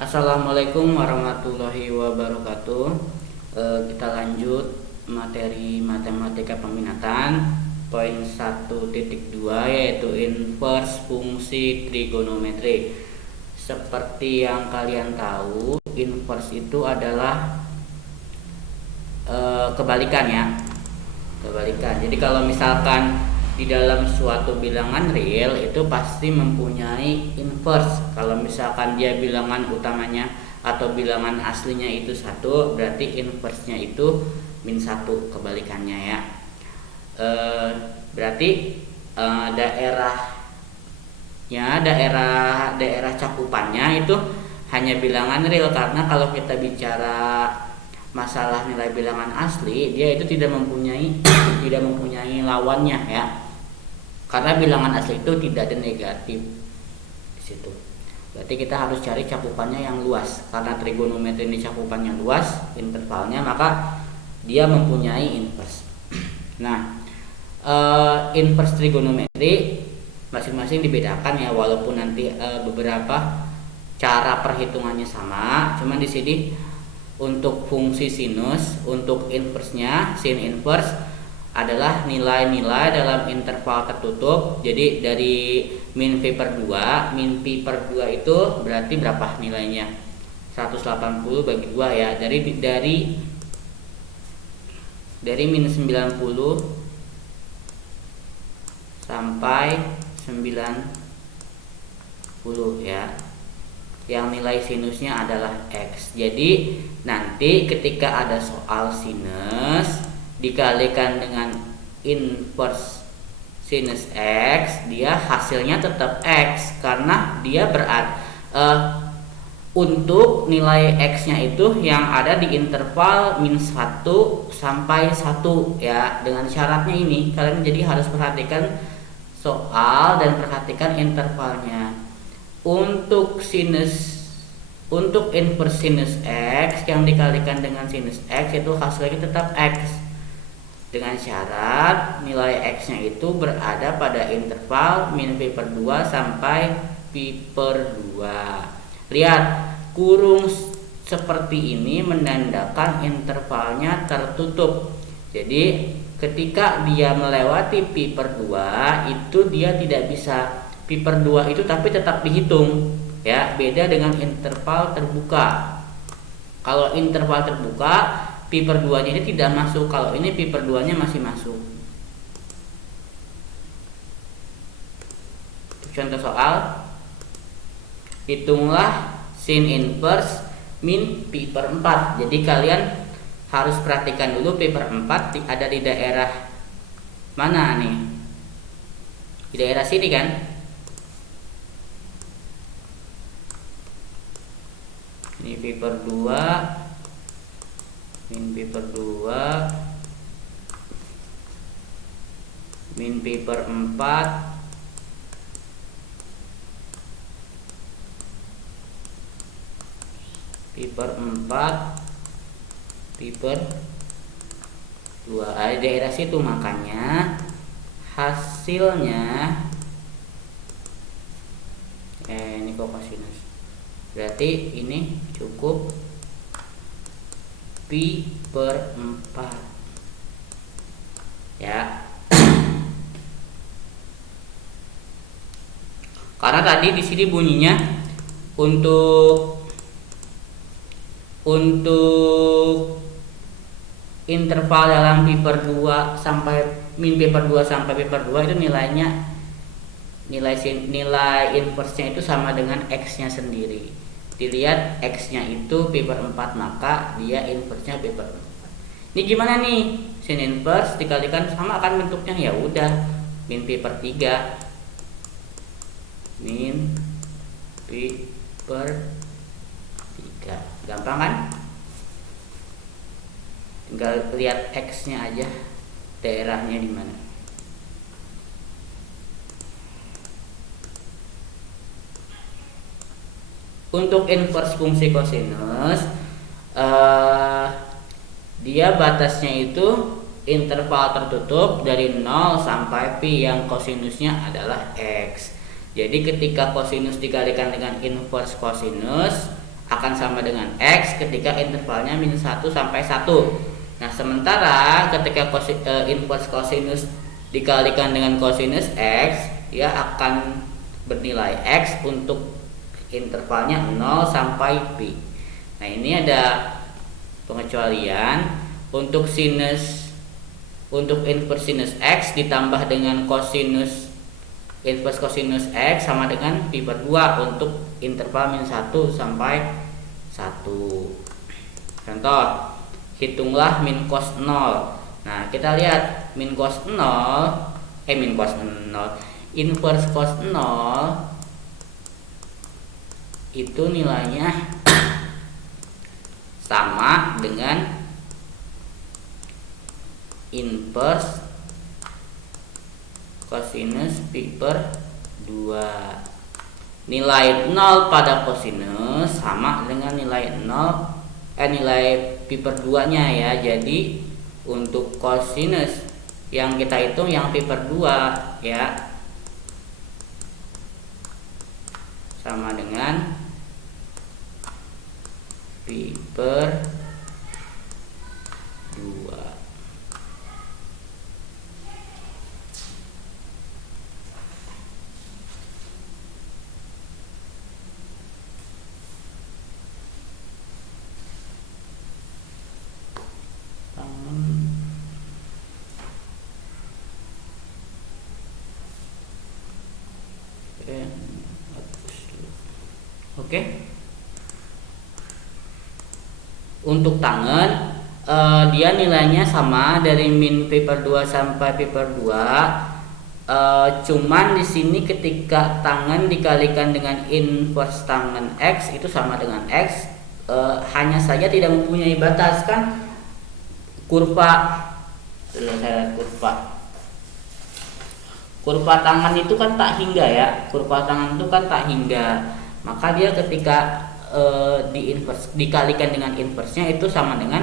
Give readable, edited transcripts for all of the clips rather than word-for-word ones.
Assalamualaikum warahmatullahi wabarakatuh. Kita lanjut materi matematika peminatan poin 1.2 yaitu inverse fungsi trigonometri. Seperti yang kalian tahu, inverse itu adalah kebalikan ya. Kebalikan. Jadi kalau misalkan di dalam suatu bilangan real itu pasti mempunyai inverse. Kalau misalkan dia bilangan utamanya atau bilangan aslinya itu 1, berarti inverse-nya itu -1, kebalikannya ya. Berarti daerah cakupannya itu hanya bilangan real, karena kalau kita bicara masalah nilai bilangan asli, dia itu tidak mempunyai lawannya ya. Karena bilangan asli itu tidak ada negatif di situ. Berarti kita harus cari cakupannya yang luas. Karena trigonometri ini cakupannya luas, intervalnya, maka dia mempunyai inverse. Nah, inverse trigonometri masing-masing dibedakan ya, walaupun nanti beberapa cara perhitungannya sama. Cuman di sini untuk fungsi sinus, untuk inverse-nya, sin inverse adalah nilai-nilai dalam interval tertutup. Jadi dari min pi per 2, min pi per 2 itu berarti berapa nilainya? 180 bagi 2 ya. Dari min 90 sampai 90 ya. Yang nilai sinusnya adalah X. Jadi nanti ketika ada soal sinus dikalikan dengan inverse sinus X, dia hasilnya tetap X, karena dia untuk nilai X-nya itu yang ada di interval -1 sampai 1 ya. Dengan syaratnya ini, kalian jadi harus perhatikan soal dan perhatikan intervalnya. Untuk inverse sinus X yang dikalikan dengan sinus X itu hasilnya tetap X, dengan syarat nilai X-nya itu berada pada interval min pi per 2 sampai pi per 2. Lihat, kurung seperti ini menandakan intervalnya tertutup. Jadi ketika dia melewati pi per 2 itu dia tidak bisa pi per 2 itu tapi tetap dihitung ya. Beda dengan interval terbuka. Kalau interval terbuka, pi per 2 nya ini tidak masuk. Kalau ini pi per 2 nya masih masuk. Contoh soal, hitunglah sin inverse min pi per 4. Jadi kalian harus perhatikan dulu pi per 4 ada di daerah mana nih? Di daerah sini kan? Ini pi per 2, min pi per 2, min pi per 4, pi per 4, pi per 2. Ada daerah situ, makanya hasilnya ini kok kosinus. Berarti ini cukup pi per 4 ya. Karena tadi di sini bunyinya untuk interval dalam pi per 2 sampai min pi per 2 sampai pi per 2 itu nilai inverse-nya itu sama dengan X-nya sendiri. Dilihat X-nya itu pi per 4, maka dia inverse-nya pi per 4. Ini gimana nih? Sin inverse dikalikan sama kan bentuknya, ya udah min pi per 3. Min pi per 3. Gampang kan? Tinggal lihat X-nya aja, daerahnya di mana. Untuk inverse fungsi kosinus, dia batasnya itu interval tertutup dari 0 sampai pi yang kosinusnya adalah X. Jadi ketika kosinus dikalikan dengan inverse kosinus, akan sama dengan X ketika intervalnya min 1 sampai 1. Nah, sementara ketika inverse cosinus dikalikan dengan cosinus X, dia akan bernilai X untuk intervalnya 0 sampai pi. Nah, ini ada pengecualian untuk inverse sinus X ditambah dengan inverse cosinus X sama dengan pi per 2 untuk interval min 1 sampai 1. Contoh, hitunglah min cos 0. Nah, kita lihat min cos 0, inverse cos 0 itu nilainya sama dengan inverse cosinus pi per 2. Nilai 0 pada cosinus sama dengan nilai pi per 2 nya ya. Jadi untuk cosinus yang kita hitung yang pi per 2 ya, sama dengan pi per 2. Oke. Untuk tangen dia nilainya sama dari min pi per 2 sampai pi per 2. Cuman di sini ketika tangen dikalikan dengan inverse tangen X itu sama dengan X, hanya saja tidak mempunyai batas kan. Kurva tangan itu kan tak hingga ya. Kurva tangan itu kan tak hingga. Maka dia ketika dikalikan dengan inverse-nya itu sama dengan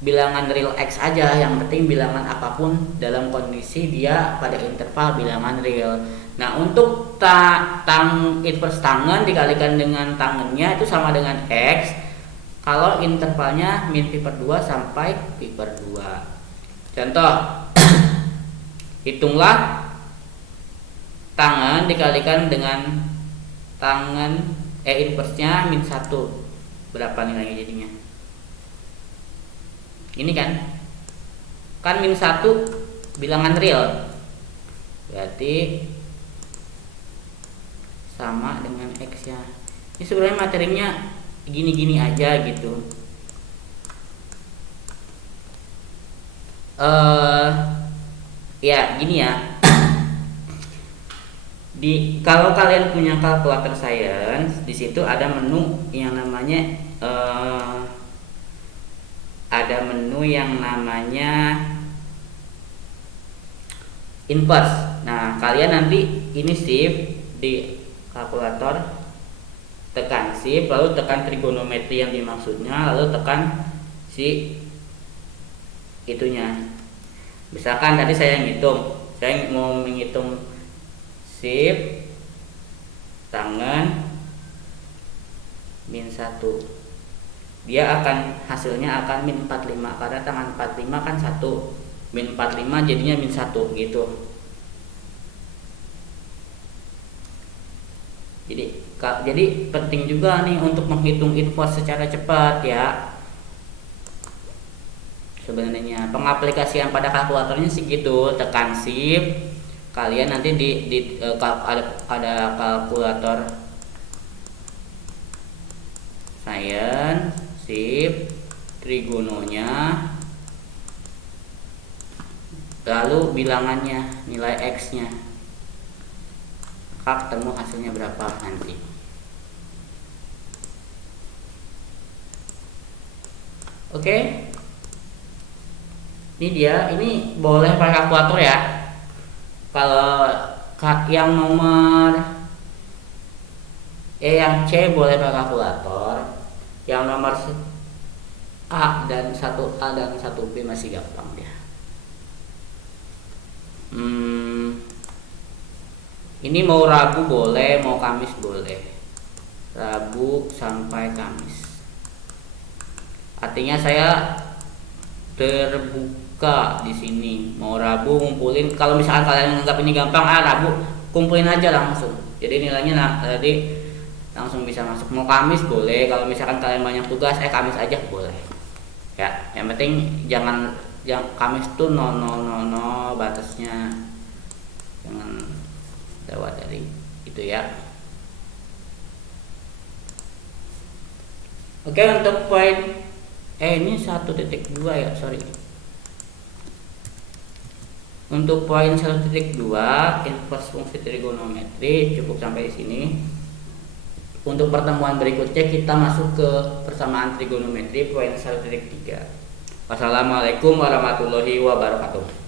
bilangan real X aja. Yang penting bilangan apapun dalam kondisi dia pada interval bilangan real. Nah, untuk inverse tangen dikalikan dengan tangennya itu sama dengan X kalau intervalnya min pi per 2 sampai pi per 2. Contoh, hitunglah tangen dikalikan dengan inverse-nya min 1. Berapa nilainya jadinya? Ini kan min 1 bilangan real. Berarti sama dengan X ya. Ini sebenarnya materinya gini-gini aja gitu. Ya gini ya. Kalau kalian punya kalkulator sains, di situ ada menu yang namanya inverse. Nah, kalian nanti ini shift di kalkulator, tekan shift lalu tekan trigonometri yang dimaksudnya, lalu tekan si itunya. Misalkan tadi saya mau menghitung shift tangen min 1, dia hasilnya akan min 45 karena tangan 45 kan 1, min 45 jadinya min 1 gitu. Jadi penting juga nih untuk menghitung inverse secara cepat ya. Sebenarnya pengaplikasian pada kalkulatornya sih gitu, tekan shift, kalian nanti ada kalkulator sains, shift trigononya, lalu bilangannya, nilai X nya, maka ketemu hasilnya berapa nanti. Oke. Ini boleh pakai kalkulator ya. Kalau yang nomor yang C boleh pakai kalkulator. Yang nomor A dan 1A dan 1B masih gampang dia. Ini mau Rabu boleh, mau Kamis boleh. Rabu sampai Kamis. Artinya saya terbuka di sini. Mau Rabu ngumpulin, kalau misalkan kalian menganggap ini gampang, Rabu kumpulin aja langsung. Jadi nilainya tadi langsung bisa masuk. Mau Kamis boleh, kalau misalkan kalian banyak tugas, Kamis aja boleh. Ya, yang penting jangan Kamis tuh 0000 batasnya. Jangan lewat dari itu ya. Oke, untuk poin ini 1.2 ya, sorry. Untuk poin 1.2 inverse fungsi trigonometri cukup sampai di sini. Untuk pertemuan berikutnya kita masuk ke persamaan trigonometri poin 1.3. Wassalamualaikum warahmatullahi wabarakatuh.